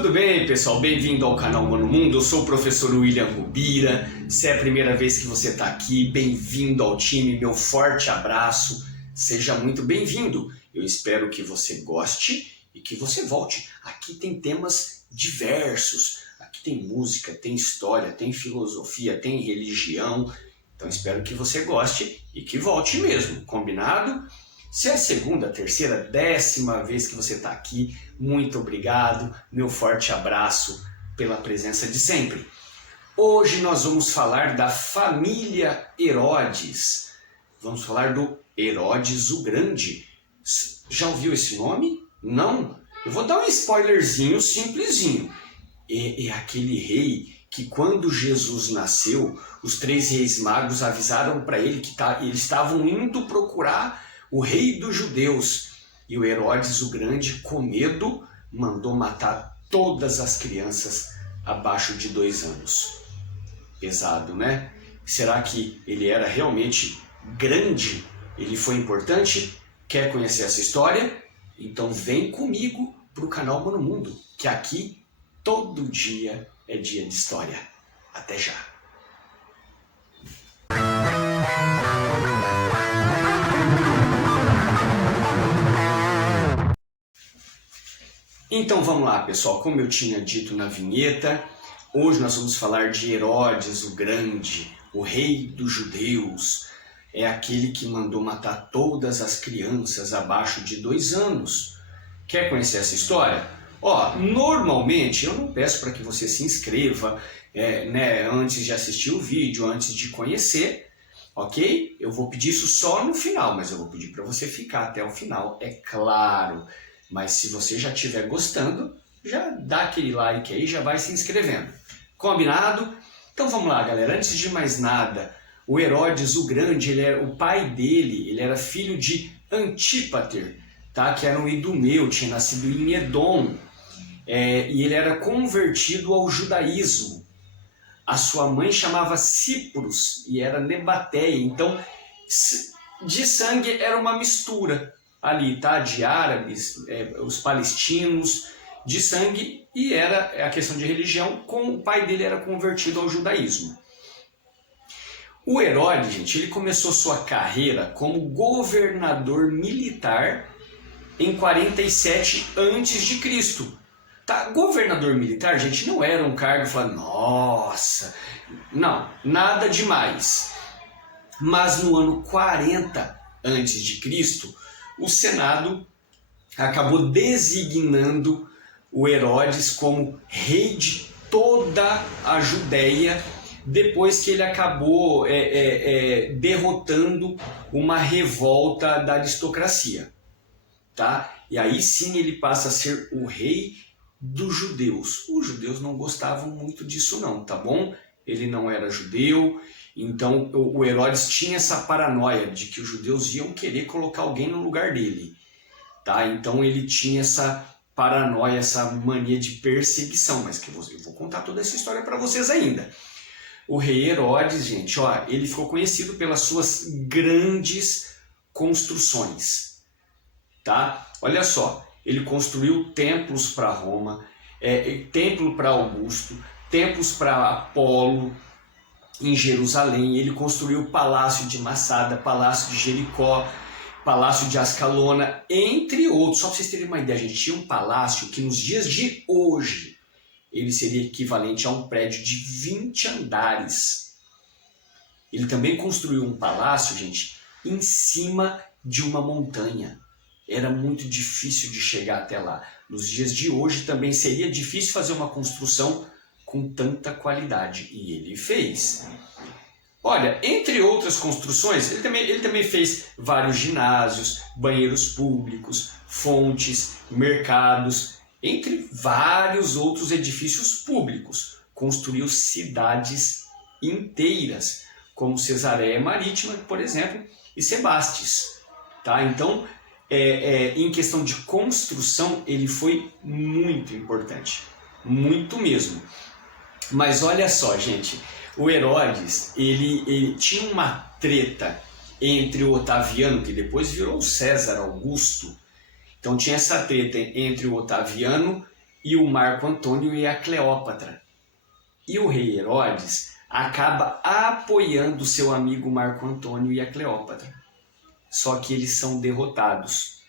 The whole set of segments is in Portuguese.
Tudo bem, pessoal? Bem-vindo ao canal Mano Mundo. Eu sou o professor William Rubira. Se é a primeira vez que você está aqui, bem-vindo ao time. Meu forte abraço. Seja muito bem-vindo. Eu espero que você goste e que você volte. Aqui tem temas diversos. Aqui tem música, tem história, tem filosofia, tem religião. Então espero que você goste e que volte mesmo. Combinado? Se é a segunda, terceira, 10ª vez que você está aqui, muito obrigado, meu forte abraço pela presença de sempre. Hoje nós vamos falar da família Herodes. Vamos falar do Herodes o Grande. Já ouviu esse nome? Não? Eu vou dar um spoilerzinho simplesinho. É aquele rei que quando Jesus nasceu, os 3 reis magos avisaram para ele que eles estavam indo procurar o rei dos judeus, e o Herodes o Grande, com medo, mandou matar todas as crianças abaixo de 2 anos. Pesado, né? Será que ele era realmente grande? Ele foi importante? Quer conhecer essa história? Então vem comigo para o canal Mano Mundo, que aqui todo dia é dia de história. Até já! Então vamos lá, pessoal, como eu tinha dito na vinheta, hoje nós vamos falar de Herodes o Grande, o rei dos judeus. É aquele que mandou matar todas as crianças abaixo de 2 anos. Quer conhecer essa história? Normalmente eu não peço para que você se inscreva antes de assistir o vídeo, antes de conhecer, ok? Eu vou pedir isso só no final, mas eu vou pedir para você ficar até o final, é claro. Mas se você já estiver gostando, já dá aquele like aí, já vai se inscrevendo. Combinado? Então vamos lá, galera. Antes de mais nada, o Herodes o Grande, o pai dele, ele era filho de Antípater, tá? Que era um idumeu, tinha nascido em Edom. E ele era convertido ao judaísmo. A sua mãe chamava Cipros e era Nebateia. Então, de sangue era uma mistura ali, tá? De árabes, os palestinos, de sangue, e era a questão de religião, o pai dele era convertido ao judaísmo. O Herodes, gente, ele começou sua carreira como governador militar em 47 a.C. Tá? Governador militar, gente, não era um cargo que falava, nossa, não, nada demais. Mas no ano 40 a.C., o Senado acabou designando o Herodes como rei de toda a Judéia, depois que ele acabou derrotando uma revolta da aristocracia. Tá? E aí sim ele passa a ser o rei dos judeus. Os judeus não gostavam muito disso não, tá bom? Ele não era judeu. Então o Herodes tinha essa paranoia de que os judeus iam querer colocar alguém no lugar dele. Tá? Então ele tinha essa paranoia, essa mania de perseguição. Mas eu vou contar toda essa história para vocês ainda. O rei Herodes, gente, ele ficou conhecido pelas suas grandes construções. Tá? Olha só, ele construiu templos para Roma, templo para Augusto, templos para Apolo, em Jerusalém. Ele construiu o Palácio de Massada, Palácio de Jericó, Palácio de Ascalona, entre outros. Só para vocês terem uma ideia, a gente tinha um palácio que nos dias de hoje ele seria equivalente a um prédio de 20 andares. Ele também construiu um palácio, gente, em cima de uma montanha. Era muito difícil de chegar até lá. Nos dias de hoje também seria difícil fazer uma construção com tanta qualidade, e ele fez. Olha, entre outras construções, ele também fez vários ginásios, banheiros públicos, fontes, mercados, entre vários outros edifícios públicos. Construiu cidades inteiras, como Cesareia Marítima, por exemplo, e Sebastes. Tá? Então, em questão de construção, ele foi muito importante, muito mesmo. Mas olha só, gente, o Herodes, ele tinha uma treta entre o Otaviano, que depois virou César Augusto. Então tinha essa treta entre o Otaviano e o Marco Antônio e a Cleópatra. E o rei Herodes acaba apoiando seu amigo Marco Antônio e a Cleópatra. Só que eles são derrotados.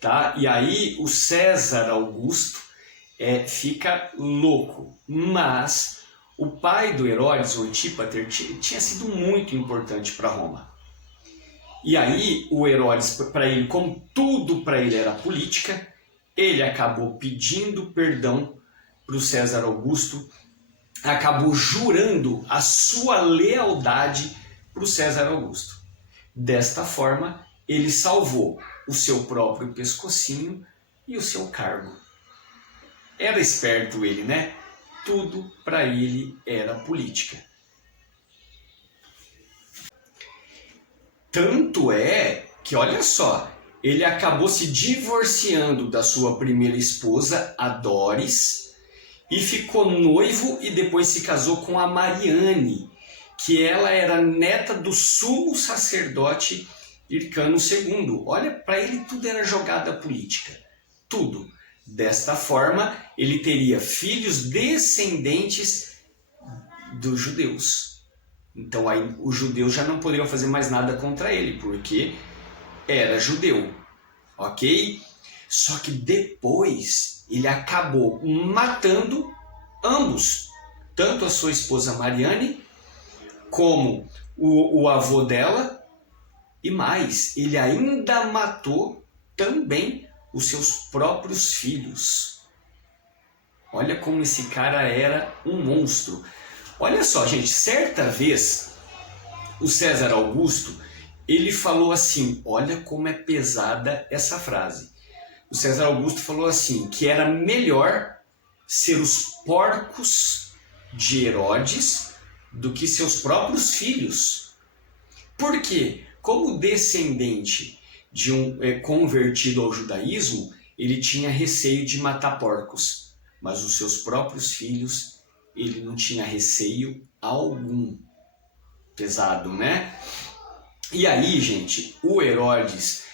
Tá? E aí o César Augusto fica louco. Mas o pai do Herodes, o Antípater, tinha sido muito importante para Roma. E aí o Herodes, para ele, como tudo para ele era política, ele acabou pedindo perdão para o César Augusto, acabou jurando a sua lealdade para o César Augusto. Desta forma, ele salvou o seu próprio pescocinho e o seu cargo. Era esperto ele, né? Tudo para ele era política. Tanto é que, olha só, ele acabou se divorciando da sua primeira esposa, a Doris, e ficou noivo e depois se casou com a Mariane, que ela era neta do sumo sacerdote Hircano II. Olha, para ele tudo era jogada política, tudo. Desta forma, ele teria filhos descendentes dos judeus. Então aí os judeus já não poderiam fazer mais nada contra ele, porque era judeu, ok? Só que depois ele acabou matando ambos, tanto a sua esposa Mariane, como o avô dela, e mais, ele ainda matou também os seus próprios filhos. Olha como esse cara era um monstro. Olha só, gente, certa vez o César Augusto, ele falou assim, olha como é pesada essa frase. O César Augusto falou assim, que era melhor ser os porcos de Herodes do que seus próprios filhos. Por quê? Como descendente de um convertido ao judaísmo, ele tinha receio de matar porcos, mas os seus próprios filhos ele não tinha receio algum. Pesado, né? E aí, gente, o Herodes,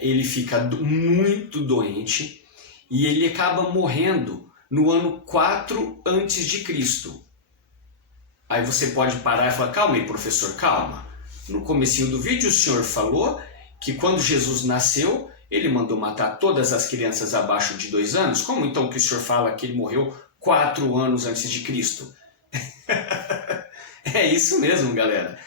ele fica muito doente e ele acaba morrendo no ano 4 a.C. Aí você pode parar e falar, calma aí, professor, calma. No comecinho do vídeo o senhor falou que quando Jesus nasceu, ele mandou matar todas as crianças abaixo de 2 anos? Como então que o senhor fala que ele morreu 4 anos antes de Cristo? É isso mesmo, galera.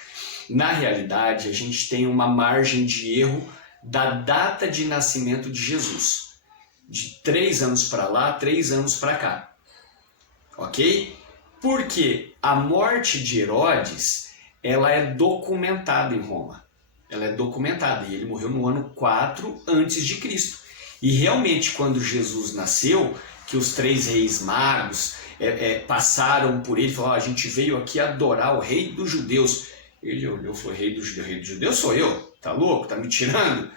Na realidade, a gente tem uma margem de erro da data de nascimento de Jesus. De 3 anos para lá, 3 anos para cá. Ok? Porque a morte de Herodes, ela é documentada em Roma. Ela é documentada e ele morreu no ano 4 a.C. E realmente, quando Jesus nasceu, que os 3 reis magos passaram por ele e falaram, a gente veio aqui adorar o rei dos judeus. Ele olhou e falou, rei dos judeus sou eu, tá louco, tá me tirando?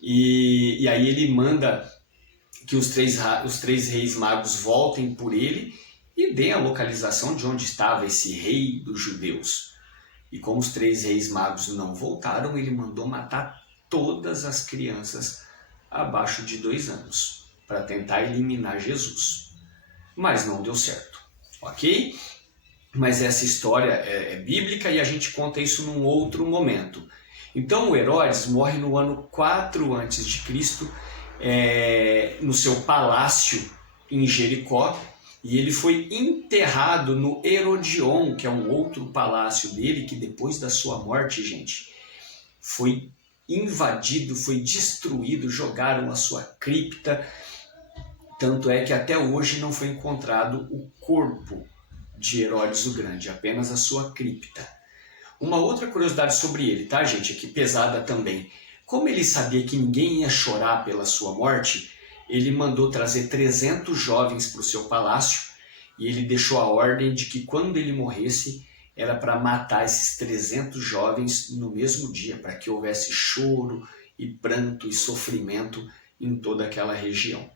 E aí ele manda que os três reis magos voltem por ele e deem a localização de onde estava esse rei dos judeus. E como os 3 reis magos não voltaram, ele mandou matar todas as crianças abaixo de 2 anos, para tentar eliminar Jesus. Mas não deu certo, ok? Mas essa história é bíblica e a gente conta isso num outro momento. Então o Herodes morre no ano 4 a.C., no seu palácio em Jericó, e ele foi enterrado no Herodion, que é um outro palácio dele, que depois da sua morte, gente, foi invadido, foi destruído, jogaram a sua cripta. Tanto é que até hoje não foi encontrado o corpo de Herodes o Grande, apenas a sua cripta. Uma outra curiosidade sobre ele, tá, gente, aqui pesada também. Como ele sabia que ninguém ia chorar pela sua morte, ele mandou trazer 300 jovens para o seu palácio e ele deixou a ordem de que quando ele morresse era para matar esses 300 jovens no mesmo dia, para que houvesse choro e pranto e sofrimento em toda aquela região.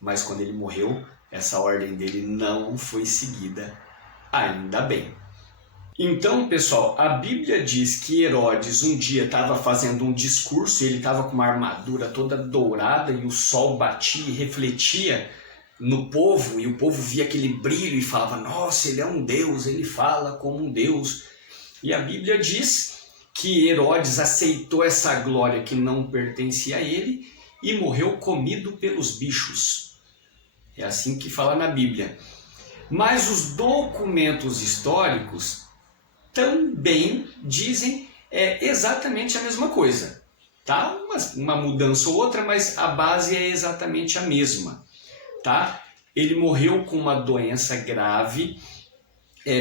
Mas quando ele morreu, essa ordem dele não foi seguida, ainda bem. Então, pessoal, a Bíblia diz que Herodes um dia estava fazendo um discurso, ele estava com uma armadura toda dourada e o sol batia e refletia no povo, e o povo via aquele brilho e falava, nossa, ele é um Deus, ele fala como um Deus. E a Bíblia diz que Herodes aceitou essa glória que não pertencia a ele e morreu comido pelos bichos. É assim que fala na Bíblia. Mas os documentos históricos também dizem exatamente a mesma coisa. Tá? Uma mudança ou outra, mas a base é exatamente a mesma. Tá? Ele morreu com uma doença grave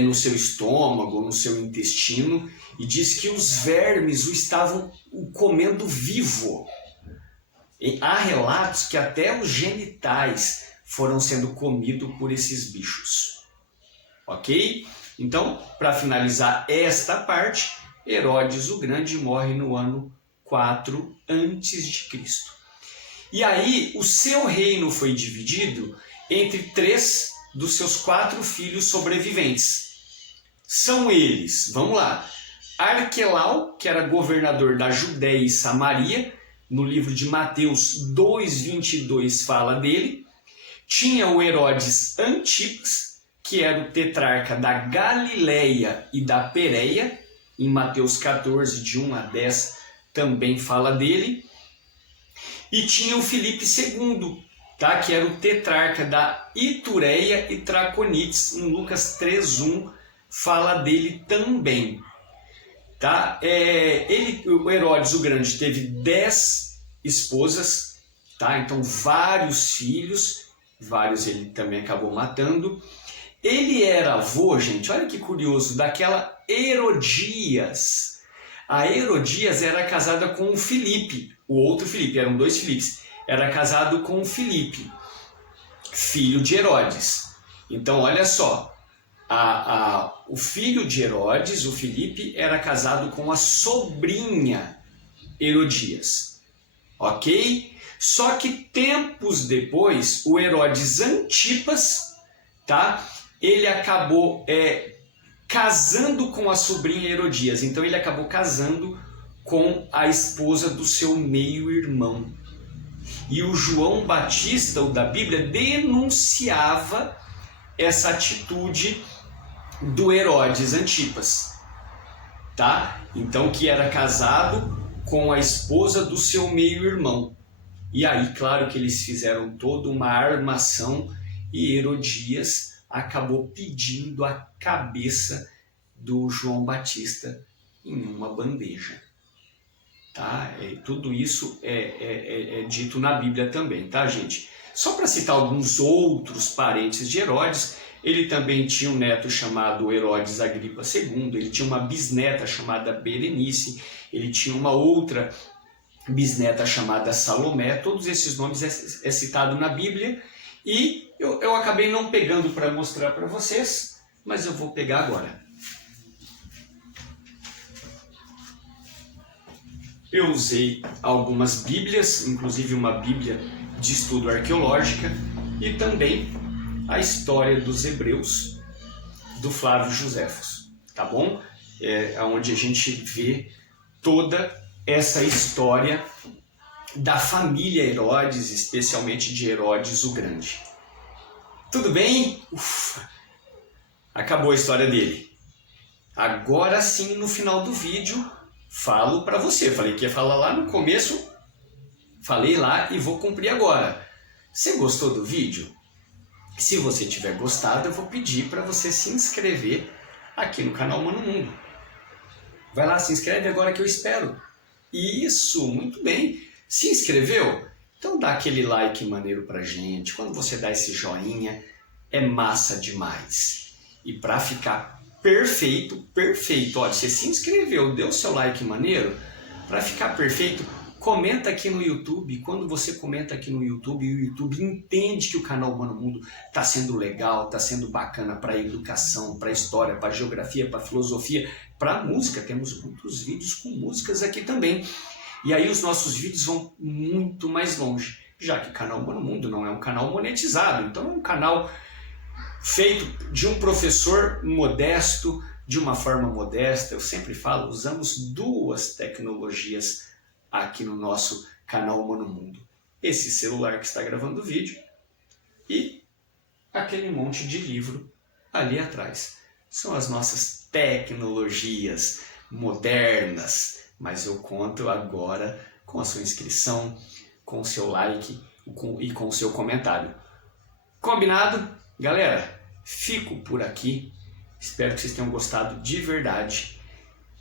no seu estômago, no seu intestino, e diz que os vermes o estavam comendo vivo. E há relatos que até os genitais foram sendo comidos por esses bichos. Ok? Então, para finalizar esta parte, Herodes o Grande morre no ano 4 a.C. E aí o seu reino foi dividido entre 3 dos seus 4 filhos sobreviventes. São eles, vamos lá, Arquelau, que era governador da Judéia e Samaria, no livro de Mateus 2:22 fala dele. Tinha o Herodes Antipas, que era o tetrarca da Galileia e da Pérea, em Mateus 14, de 1 a 10, também fala dele. E tinha o Filipe II, tá? Que era o tetrarca da Itureia e Traconites, em Lucas 3:1 fala dele também. Tá? O Herodes o Grande teve 10 esposas, tá? Então vários filhos, vários ele também acabou matando. Ele era avô, gente, olha que curioso, daquela Herodias. A Herodias era casada com o Filipe, o outro Filipe, eram 2 Filipes. Era casado com o Filipe, filho de Herodes. Então olha só, o filho de Herodes, o Filipe, era casado com a sobrinha Herodias, ok? Só que tempos depois, o Herodes Antipas, tá? Ele acabou casando com a sobrinha Herodias, então ele acabou casando com a esposa do seu meio-irmão. E o João Batista, o da Bíblia, denunciava essa atitude do Herodes Antipas, tá? Então que era casado com a esposa do seu meio-irmão. E aí, claro que eles fizeram toda uma armação e Herodias acabou pedindo a cabeça do João Batista em uma bandeja. Tá? Tudo isso é dito na Bíblia também, tá, gente? Só para citar alguns outros parentes de Herodes, ele também tinha um neto chamado Herodes Agripa II, ele tinha uma bisneta chamada Berenice, ele tinha uma outra bisneta chamada Salomé. Todos esses nomes é citado na Bíblia e eu acabei não pegando para mostrar para vocês, mas eu vou pegar agora. Eu usei algumas bíblias, inclusive uma bíblia de estudo arqueológica e também a história dos hebreus do Flávio Joséfos, tá bom? Onde a gente vê toda essa história da família Herodes, especialmente de Herodes o Grande. Tudo bem? Ufa! Acabou a história dele. Agora sim, no final do vídeo, falo para você. Falei que ia falar lá no começo, falei lá e vou cumprir agora. Você gostou do vídeo? Se você tiver gostado, eu vou pedir para você se inscrever aqui no canal Mano Mundo. Vai lá, se inscreve agora que eu espero. Isso, muito bem. Se inscreveu? Então dá aquele like maneiro pra gente. Quando você dá esse joinha, é massa demais. E para ficar perfeito, olha, você se inscreveu, deu seu like maneiro, para ficar perfeito, comenta aqui no YouTube. Quando você comenta aqui no YouTube, o YouTube entende que o canal Mano Mundo está sendo legal, está sendo bacana para educação, para história, para geografia, para filosofia, para música. Temos muitos vídeos com músicas aqui também. E aí os nossos vídeos vão muito mais longe, já que o canal Mano Mundo não é um canal monetizado, então é um canal feito de um professor modesto, de uma forma modesta. Eu sempre falo, usamos 2 tecnologias aqui no nosso canal Mano Mundo. Esse celular que está gravando o vídeo e aquele monte de livro ali atrás. São as nossas tecnologias modernas, mas eu conto agora com a sua inscrição, com o seu like e com o seu comentário. Combinado? Galera, fico por aqui. Espero que vocês tenham gostado de verdade.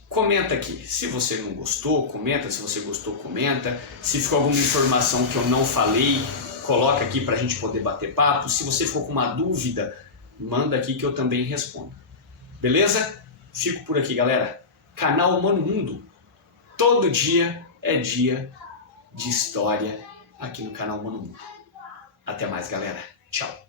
Comenta aqui. Se você não gostou, comenta. Se você gostou, comenta. Se ficou alguma informação que eu não falei, coloca aqui para a gente poder bater papo. Se você ficou com uma dúvida, manda aqui que eu também respondo. Beleza? Fico por aqui, galera. Canal Humano Mundo. Todo dia é dia de história aqui no canal Humano Mundo. Até mais, galera. Tchau.